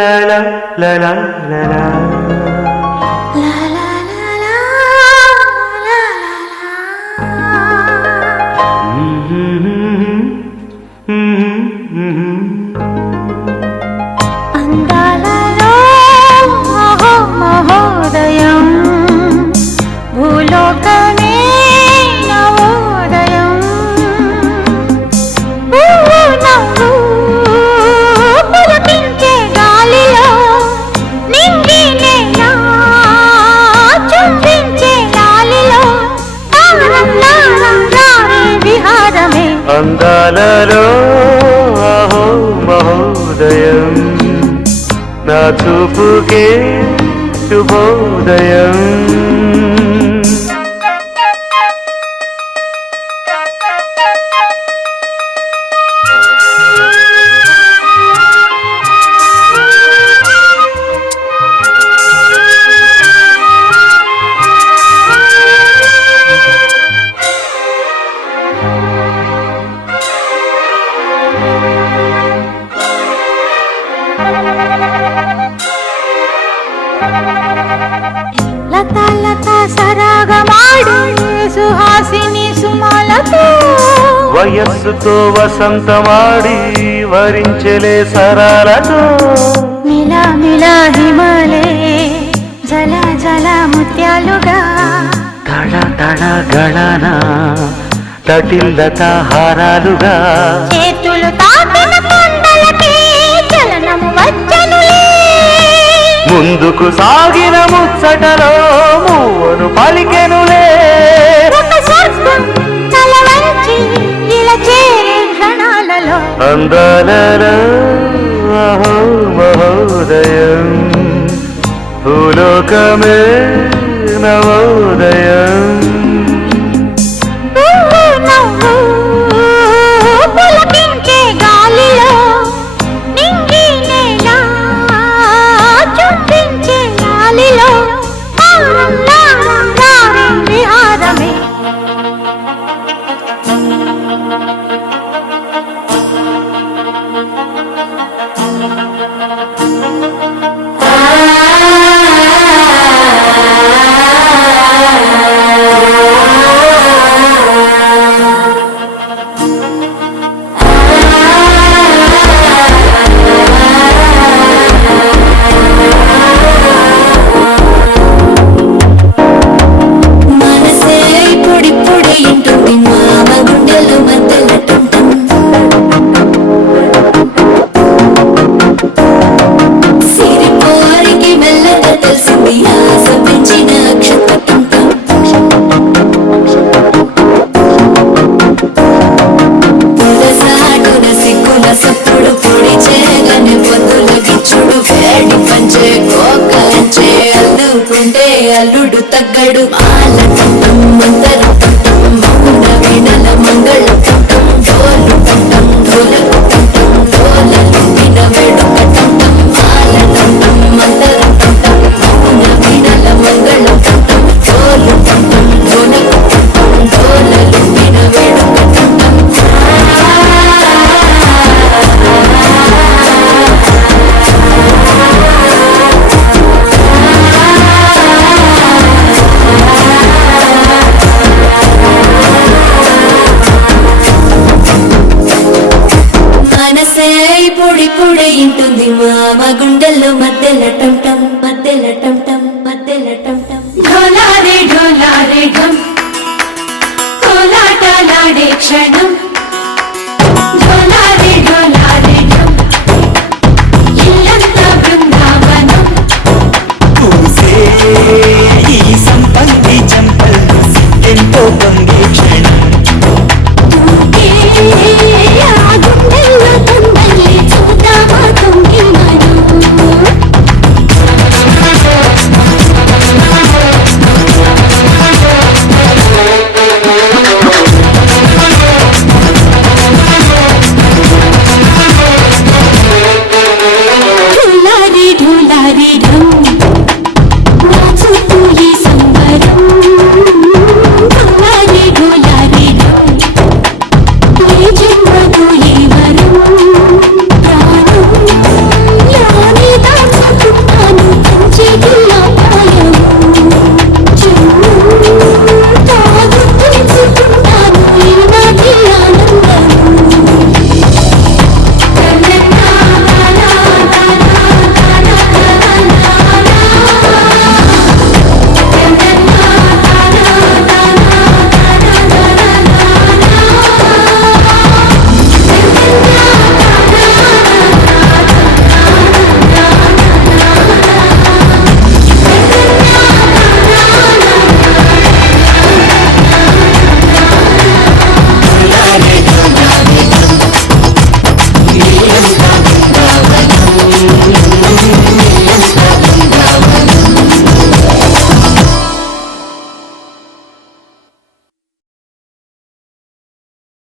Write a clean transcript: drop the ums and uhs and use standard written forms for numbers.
la la la la la la. అందాలలో మహోదయం భూలోకమే నవోదయం నవ్వు పులకించే గాలిలో నింగి నేల చుంబించే గాలిలో తారం నారం రారే విహారమే అందాలలో అహో మహోదయం నా చూపుకే శుభోదయం. లతా లతా సరాగమాడు సుహాసిని సుమాలతో వయస్సుతో వసంతమాడి వరించలే సరాలతో మిలా మిలా హిమాలే జల జల ముత్యాలుగా తళ తళ గళన తటిల్లత హారాలుగా చేతులు తాకిన కొండలకి చలనము వచ్చనులే ముందుకు సాగిన ముచ్చటలో మూవను పలికెనులే ఒక స్వర్గం తల వంచి ఇలా చేరే క్షణాలలో అందాలలో అహో మహోదయం భూలోకమే నవోదయం. నవ్వు పులకించే గాలిలో నింగి నేల చుంబించే గాలిలో తారం నారం రారే విహారమే సప్పుడు పొడి చేయగానే పొద్దులు గిచ్చుడు వేడి పంచే కోకలంచే అల్లుకుంటే అల్లుడు తగ్గడు మాల పట్టం మంతర పట్టం మౌన వీణల మంగళ పట్టం డోలు పట్టం డోలకు పట్టం డోలలు విన వేడుక పట్టం మాల పట్టం మంతర పట్టం మౌన వీణల మంగళ పట్టం డోలు పట్టం డోలకు పట్టం డోలలు విన వేడుక పట్టం పొడి పొడి ఇంటుంది మామ గుండెల్లో మధ్యల టంటం మధ్యల టంటం మధ్యల టంటం ఢోలారే ఢోలారే ఢం కోలాటలాడే క్షణం ఢోలారే ఢోలారే ఢం ఇల్లంతా బృందావనం పూసే ఈ సంపంగి చంపలు ఎంతో పొంగే క్షణం ढूला रे ढूला रे ढूं